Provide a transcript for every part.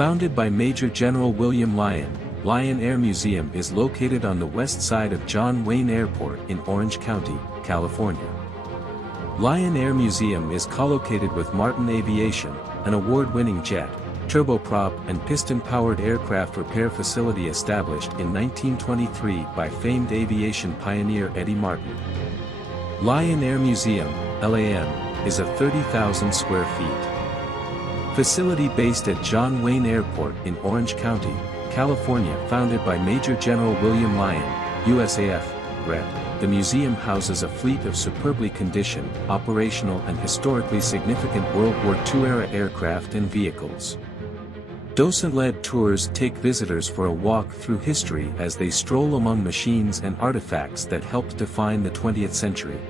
Founded by Major General William Lyon, Lyon Air Museum is located on the west side of John Wayne Airport in Orange County, California. Lyon Air Museum is co-located with Martin Aviation, an award-winning jet, turboprop and piston-powered aircraft repair facility established in 1923 by famed aviation pioneer Eddie Martin. Lyon Air Museum, LAM, is a 30,000 square feet facility based at John Wayne Airport in Orange County, California. Founded by Major General William Lyon, USAF, Ret. The museum houses a fleet of superbly conditioned, operational and historically significant World War II-era aircraft and vehicles. Docent-led tours take visitors for a walk through history as they stroll among machines and artifacts that helped define the 20th century.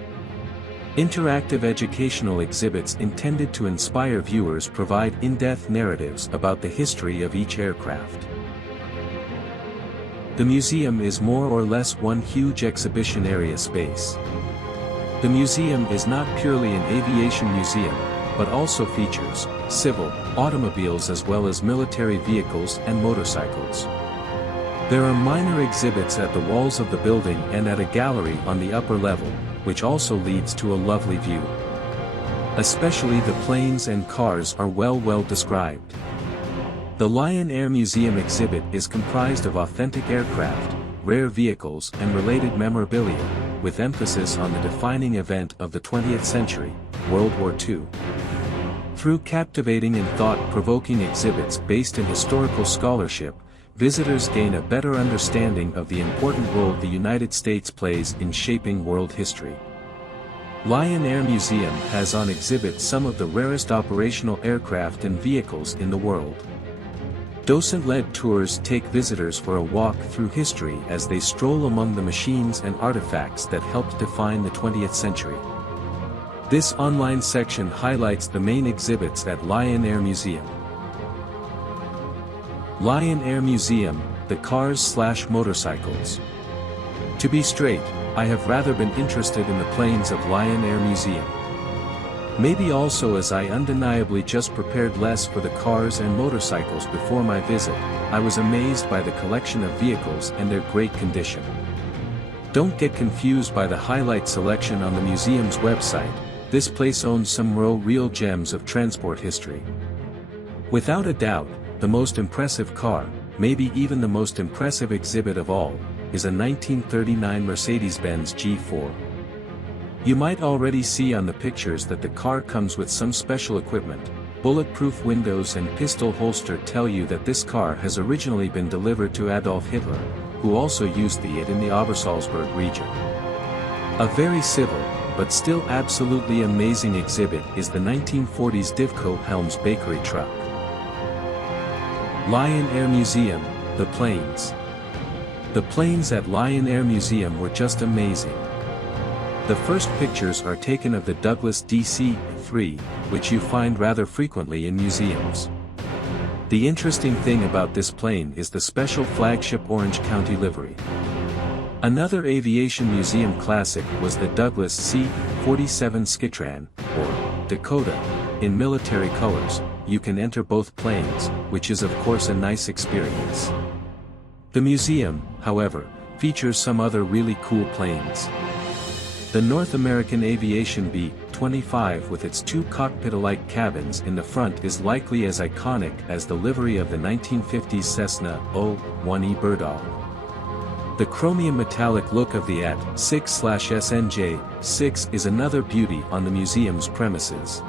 Interactive educational exhibits intended to inspire viewers provide in-depth narratives about the history of each aircraft. The museum is more or less one huge exhibition area space. The museum is not purely an aviation museum, but also features civil, automobiles as well as military vehicles and motorcycles. There are minor exhibits at the walls of the building and at a gallery on the upper level, which also leads to a lovely view. Especially the planes and cars are well described. The Lyon Air Museum exhibit is comprised of authentic aircraft, rare vehicles and related memorabilia, with emphasis on the defining event of the 20th century, World War II. Through captivating and thought-provoking exhibits based in historical scholarship, visitors gain a better understanding of the important role the United States plays in shaping world history. Lyon Air Museum has on exhibit some of the rarest operational aircraft and vehicles in the world. Docent-led tours take visitors for a walk through history as they stroll among the machines and artifacts that helped define the 20th century. This online section highlights the main exhibits at Lyon Air Museum. Lyon Air Museum, the cars/motorcycles. To be straight, I have rather been interested in the planes of Lyon Air Museum. Maybe also as I undeniably just prepared less for the cars and motorcycles before my visit, I was amazed by the collection of vehicles and their great condition. Don't get confused by the highlight selection on the museum's website. This place owns some real gems of transport history. Without a doubt, the most impressive car, maybe even the most impressive exhibit of all, is a 1939 Mercedes-Benz G4. You might already see on the pictures that the car comes with some special equipment. Bulletproof windows and pistol holster tell you that this car has originally been delivered to Adolf Hitler, who also used it in the Obersalzberg region. A very civil, but still absolutely amazing exhibit is the 1940s Divco Helms bakery truck. Lyon Air Museum, the planes. The planes at Lyon Air Museum were just amazing. The first pictures are taken of the Douglas DC-3, which you find rather frequently in museums. The interesting thing about this plane is the special flagship Orange County livery. Another aviation museum classic was the Douglas C-47 Skytran, or Dakota, in military colors. You can enter both planes, which is of course a nice experience. The museum, however, features some other really cool planes. The North American Aviation B-25 with its two cockpit-alike cabins in the front is likely as iconic as the livery of the 1950s Cessna O-1E Birdog. The chromium metallic look of the AT-6/SNJ-6 is another beauty on the museum's premises.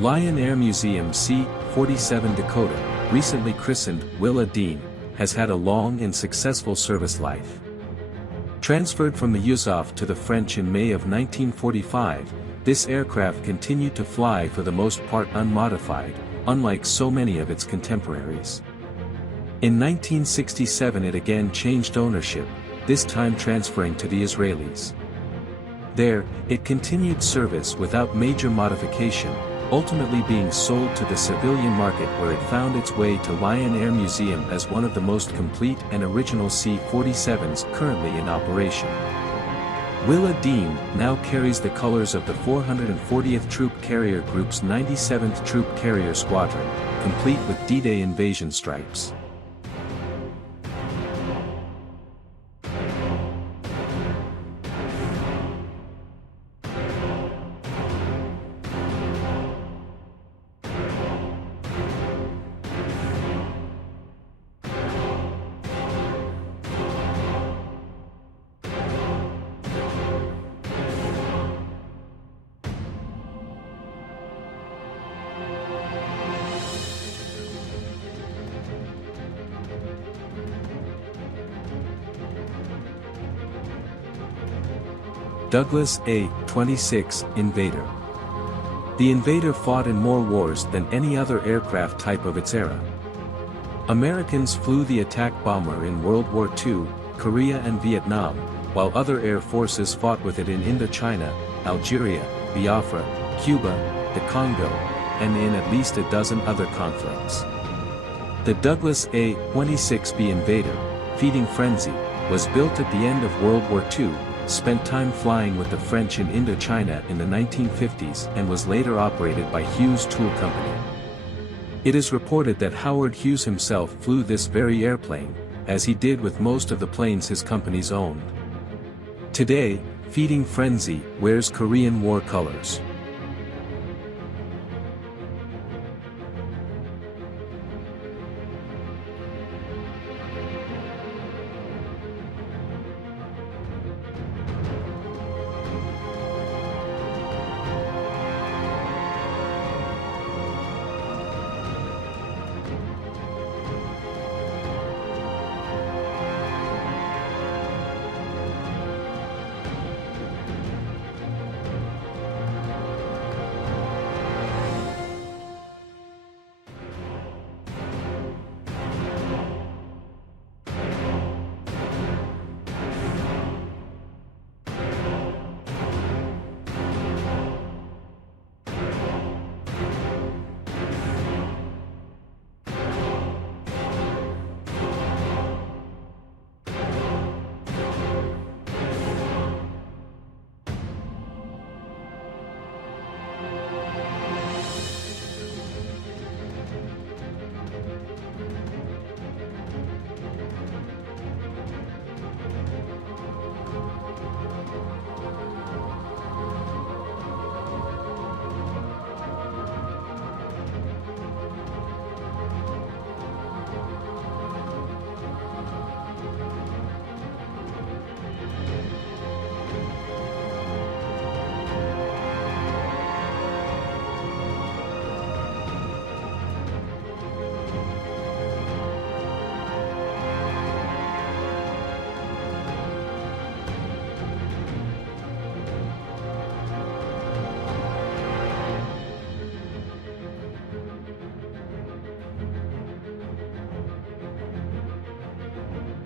Lyon Air Museum C-47 Dakota, recently christened Willa Dean, has had a long and successful service life. Transferred from the USAF to the French in May of 1945, this aircraft continued to fly for the most part unmodified, unlike so many of its contemporaries. In 1967 it again changed ownership, this time transferring to the Israelis. There, it continued service without major modification, ultimately being sold to the civilian market where it found its way to Lyon Air Museum as one of the most complete and original C-47s currently in operation. Willa Dean now carries the colors of the 440th Troop Carrier Group's 97th Troop Carrier Squadron, complete with D-Day invasion stripes. Douglas A-26 Invader. The Invader fought in more wars than any other aircraft type of its era. Americans flew the attack bomber in World War II, Korea and Vietnam, while other air forces fought with it in Indochina, Algeria, Biafra, Cuba, the Congo, and in at least a dozen other conflicts. The Douglas A-26B Invader, Feeding Frenzy, was built at the end of World War II, spent time flying with the French in Indochina in the 1950s and was later operated by Hughes Tool Company. It is reported that Howard Hughes himself flew this very airplane, as he did with most of the planes his companies owned. Today, Feeding Frenzy wears Korean War colors.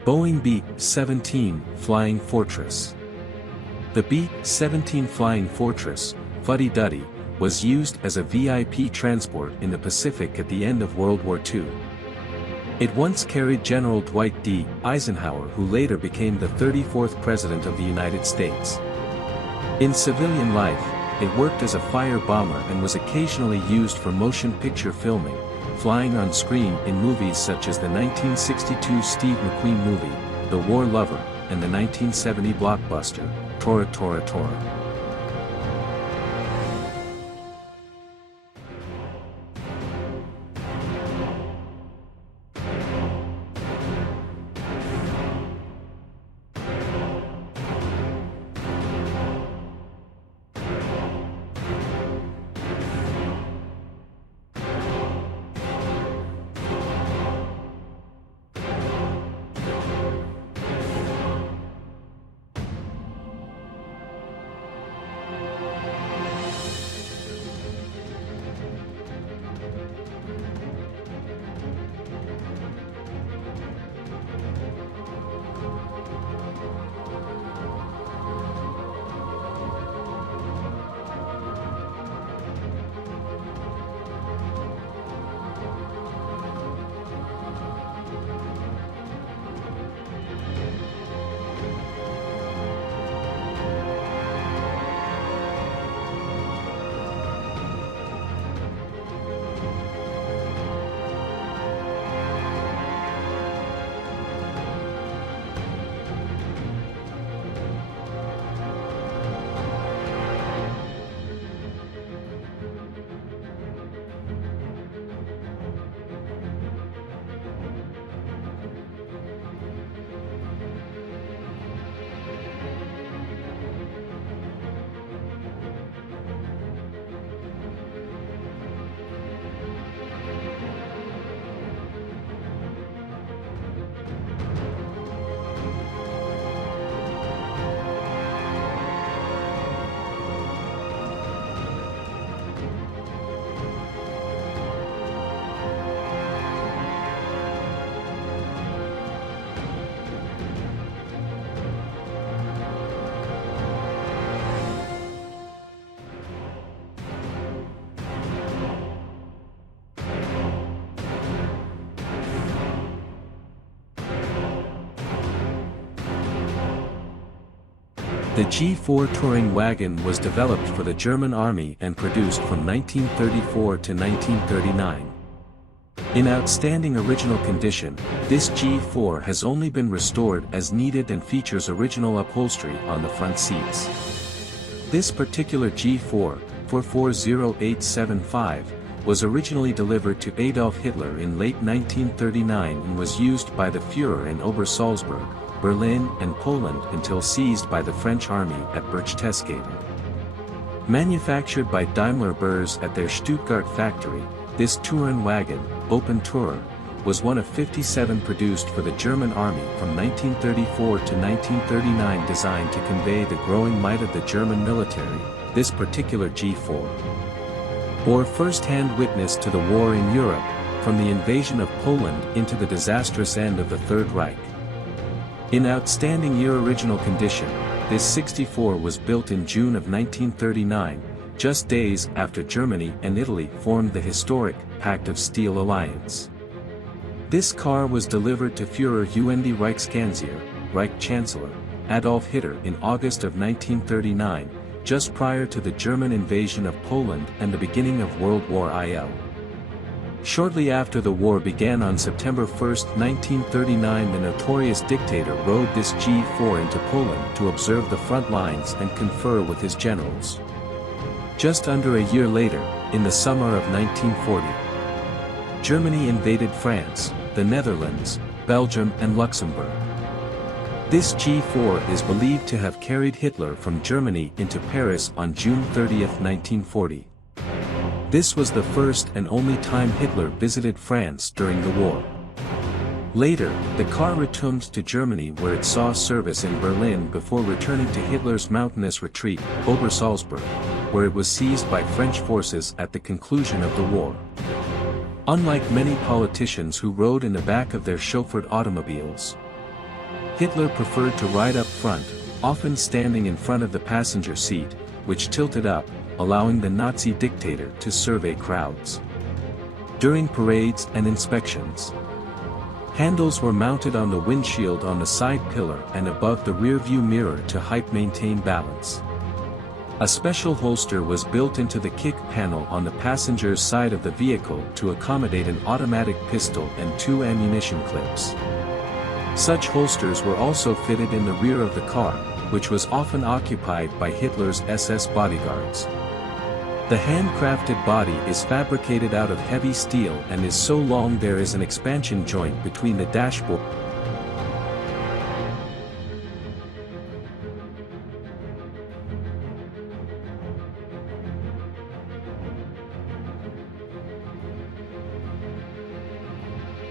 Boeing B-17 Flying Fortress. The B-17 Flying Fortress, fuddy-duddy, was used as a VIP transport in the Pacific at the end of World War II. It once carried General Dwight D. Eisenhower, who later became the 34th President of the United States. In civilian life, it worked as a fire bomber and was occasionally used for motion picture filming, flying on screen in movies such as the 1962 Steve McQueen movie, The War Lover, and the 1970 blockbuster, Tora Tora Tora. The G4 touring wagon was developed for the German army and produced from 1934 to 1939. In outstanding original condition, this G4 has only been restored as needed and features original upholstery on the front seats. This particular G4, 440875, was originally delivered to Adolf Hitler in late 1939 and was used by the Führer in Obersalzberg, Berlin and Poland until seized by the French army at Berchtesgaden. Manufactured by Daimler Benz at their Stuttgart factory, this Touren wagon, open tourer, was one of 57 produced for the German army from 1934 to 1939, designed to convey the growing might of the German military. This particular G4 bore first-hand witness to the war in Europe, from the invasion of Poland into the disastrous end of the Third Reich. In outstanding year original condition, this 64 was built in June of 1939, just days after Germany and Italy formed the historic Pact of Steel alliance. This car was delivered to Führer und Reichskanzler, Reich Chancellor, Adolf Hitler in August of 1939, just prior to the German invasion of Poland and the beginning of World War I. Shortly after the war began on September 1, 1939, the notorious dictator rode this G4 into Poland to observe the front lines and confer with his generals. Just under a year later, in the summer of 1940, Germany invaded France, the Netherlands, Belgium and Luxembourg. This G4 is believed to have carried Hitler from Germany into Paris on June 30, 1940. This was the first and only time Hitler visited France during the war. Later, the car returned to Germany, where it saw service in Berlin before returning to Hitler's mountainous retreat, Obersalzberg, where it was seized by French forces at the conclusion of the war. Unlike many politicians who rode in the back of their chauffeured automobiles, Hitler preferred to ride up front, often standing in front of the passenger seat, which tilted up, allowing the Nazi dictator to survey crowds. During parades and inspections, handles were mounted on the windshield on the side pillar and above the rear-view mirror to help maintain balance. A special holster was built into the kick panel on the passenger's side of the vehicle to accommodate an automatic pistol and 2 ammunition clips. Such holsters were also fitted in the rear of the car, which was often occupied by Hitler's SS bodyguards. The handcrafted body is fabricated out of heavy steel and is so long there is an expansion joint between the dashboard.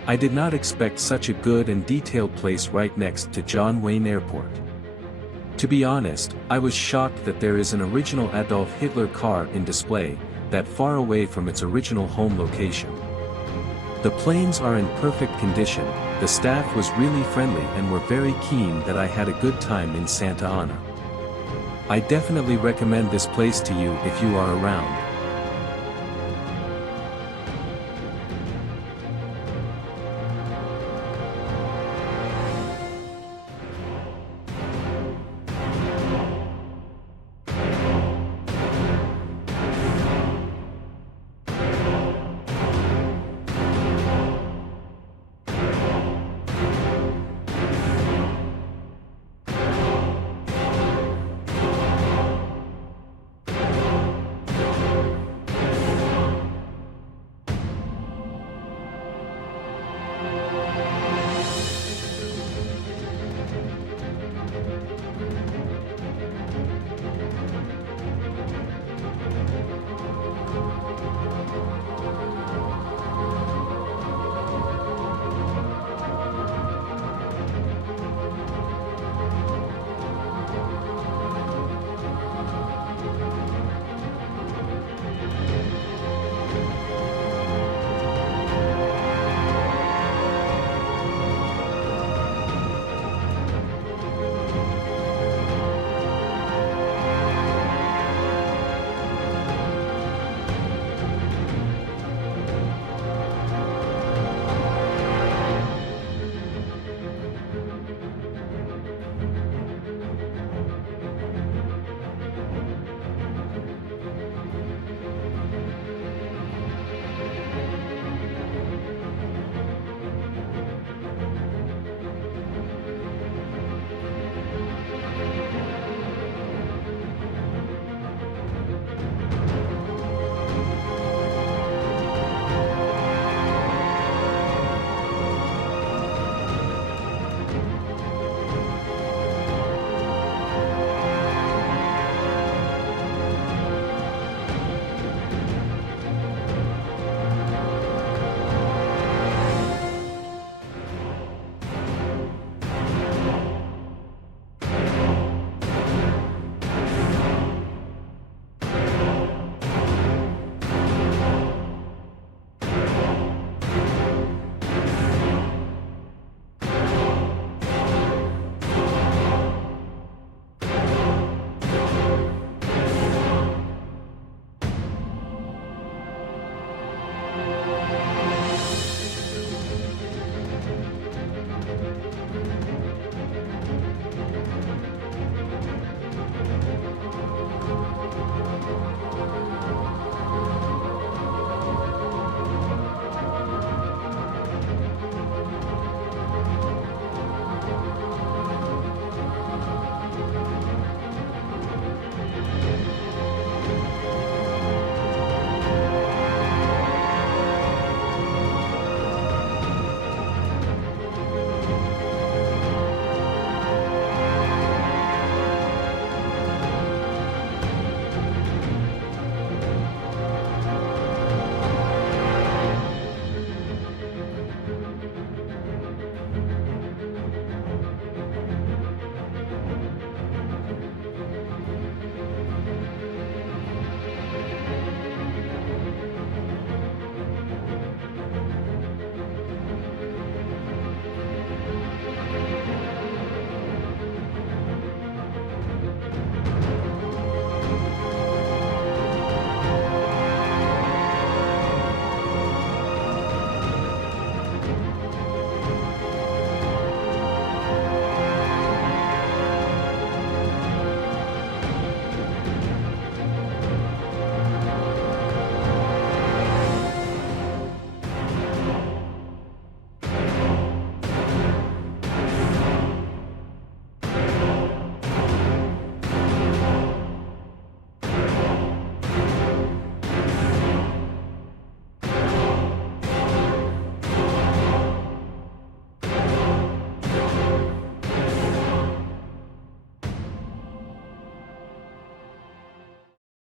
I did not expect such a good and detailed place right next to John Wayne Airport. To be honest, I was shocked that there is an original Adolf Hitler car in display, that far away from its original home location. The planes are in perfect condition, the staff was really friendly and were very keen that I had a good time in Santa Ana. I definitely recommend this place to you if you are around.